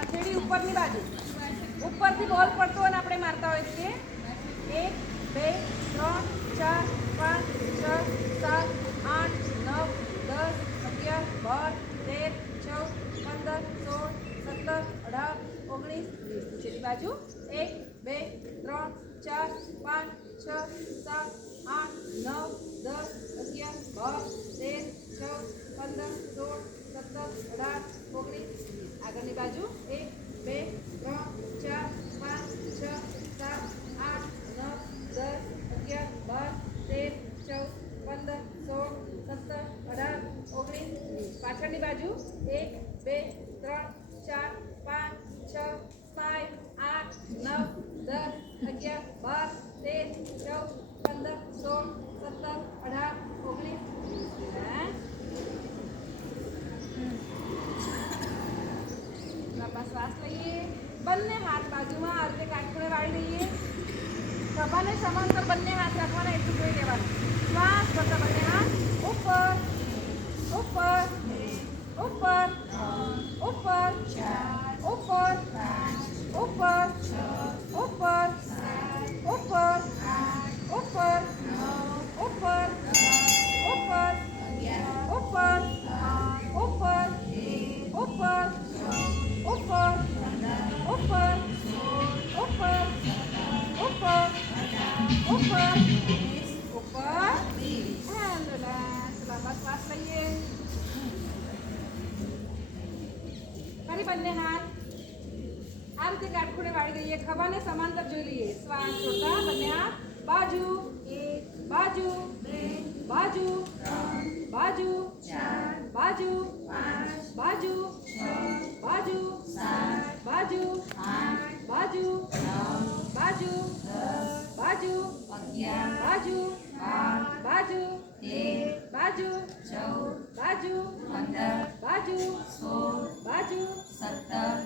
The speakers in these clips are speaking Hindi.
હથેળી ઉપરની બાજુ. ઉપરથી બોલ પડતો અને આપણે મારતા હોઈએ છીએ. એક, બે, ત્રણ, ચાર, પાંચ, છ, સાત, આઠ, નવ, દસ, અગિયાર, બાર, તેર, ચૌદ, પંદર, સોળ, સત્તર, અઢાર, ઓગણીસ, વીસ. બાજુ? એક, બે, ત્રણ, ચાર, પાંચ, છ, સાત, આઠ, નવ, દસ, અગિયાર, બાર, તેર, ચૌદ, પંદર, સોળ, સત્તર, અઢાર, ઓગણીસ આગળની બાજુ? नाचलंय हाथ बाजू में अर्धे काटकडे वाढले सभाने समांतर बन्ने हाथ राखवाना एक सुटवे देवाना श्वास बसा बन्ने हाथ ऊपर ऊपर ऊपर ऊपर ऊपर ऊपर ऊपर ऊपर ऊपर ऊपर ऊपर ऊपर ऊपर ફરી બંને હાથ આ રીતે કાટખૂણે વાળી દઈએ ખભાને સમાંતર જોઈ લઈએ શ્વાસ છોડતા બંને હાથ બાજુ એક બાજુ બે બાજુ બાજુ બાજુ બાજુ બાજુ બાજુ બાજુ બાજુ બાજુ તેર બાજુ, ચૌદ બાજુ બાજુ બાજુ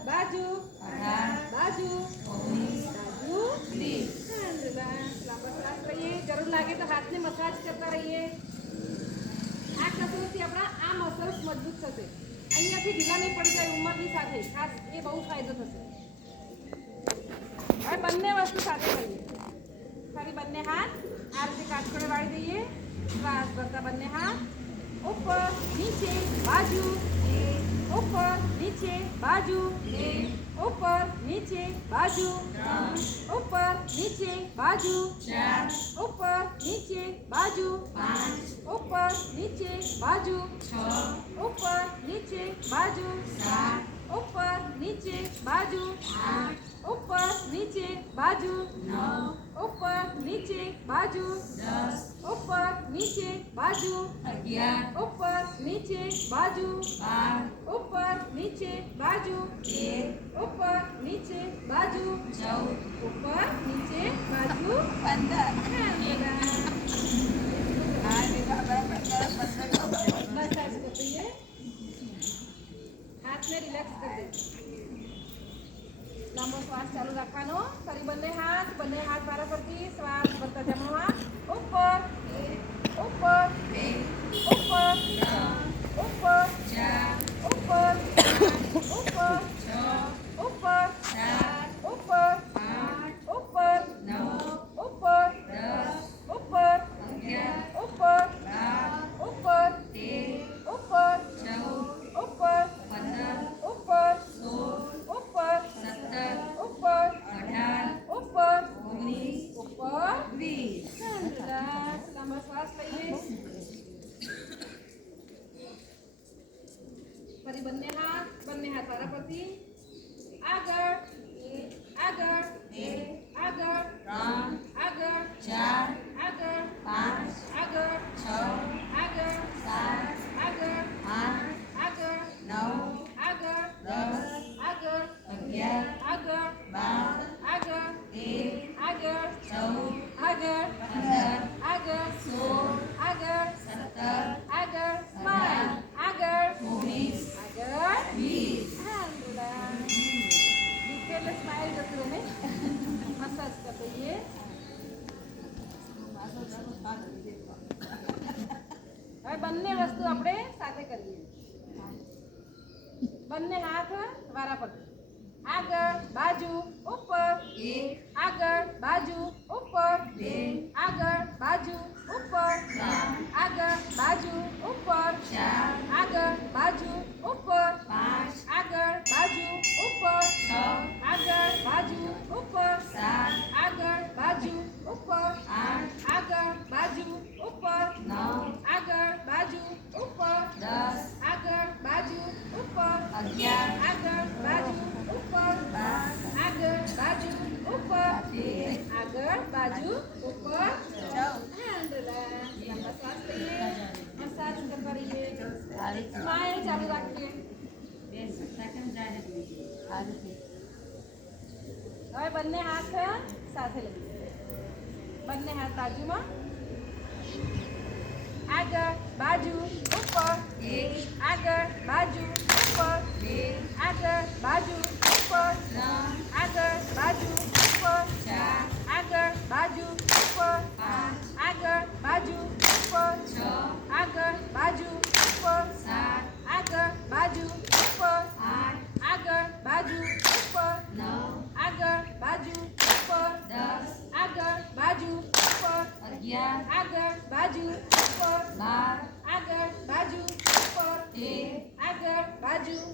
બાજુ બાજુ, ઓગણીસ બાજુ જરૂર લાગે તો હાથને મસાજ કરતા રહીએ. આ કસરતથી આપણા આ મસલ્સ મજબૂત થશે. અહીંયાથી ઢીલા નહીં પડી જાય ઉંમરની સાથે. ખાસ, એ બહુ ફાયદો થશે. હવે બંને વસ્તુ સાથે કરીએ. খালি বন্যে হাত আর काट কাট बाढ़ दिए দিয়ে बता बनने हाथ, ऊपर, नीचे, बाजू ए ऊपर, नीचे, बाजू ए ऊपर, नीचे, बाजू ऊपर, नीचे, बाजू ऊपर, नीचे, बाजू ऊपर, नीचे, बाजू ऊपर, नीचे, बाजू ऊपर, नीचे, बाजू ઉપર નીચે બાજુ ઉપર નીચે બાજુ ઉપર નીચે બાજુ ઉપર નીચે બાજુ ઉપર નીચે બાજુ ઉપર નીચે બાજુ ઉપર નીચે બાજુ મસાજ કરી દઈએ હાથને રિલેક્સ કરી દઈએ લાંબો શ્વાસ ચાલુ રાખવાનો ફરી બંને હાથ બંને હાથ મારા પરથી શ્વાસ ભરતા જમણો હાથ ઉપર ઉપર ઉપર ઉપર ઉપર ફરી બંને હાથ બંને હાથ સારા પરથી. આગળ આગળ આગળ આગળ આગળ આગળ આગળ આપણે સાથે કરીએ બંને હાથ વારા પર આગળ બાજુ ઉપર આગળ બાજુ ઉપર આગળ બાજુ ઉપર આગળ બાજુ ઉપર આગળ બાજુ ઉપર આગળ બાજુ ઉપર આગળ બાજુ ઉપર And relax. લંબા શ્વાસ લઈએ મસાજ કરતા રહીએ સ્માઇલ ચાલુ રાખીએ હવે બંને હાથ સાથે લઈએ બંને હાથ બાજુમાં આગળ બાજુ ઉપર આગળ બાજુ ઉપર આગળ બાજુ ઉપર આગળ બાજુ ઉપર આગળ બાજુ ઉપર આગળ બાજુ ઉપર આગળ બાજુ ઉપર આગળ બાજુ ઉપર આગળ બાજુ ઉપર આગળ બાજુ ઉપર આગળ બાજુ ઉપર આગળ બાજુ ઉપર આગળ બાજુ ઉપર આગળ બાજુ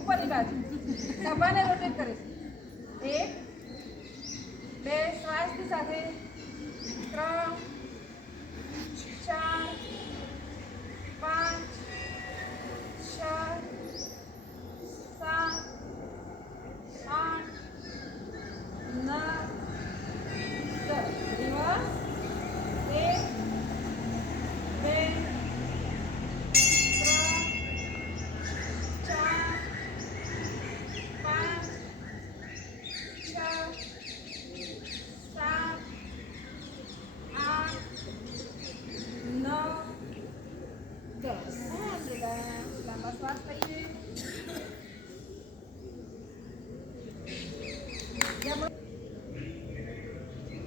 ઉપરની બાજુ. સભાને રોટેટ કરીશું. એક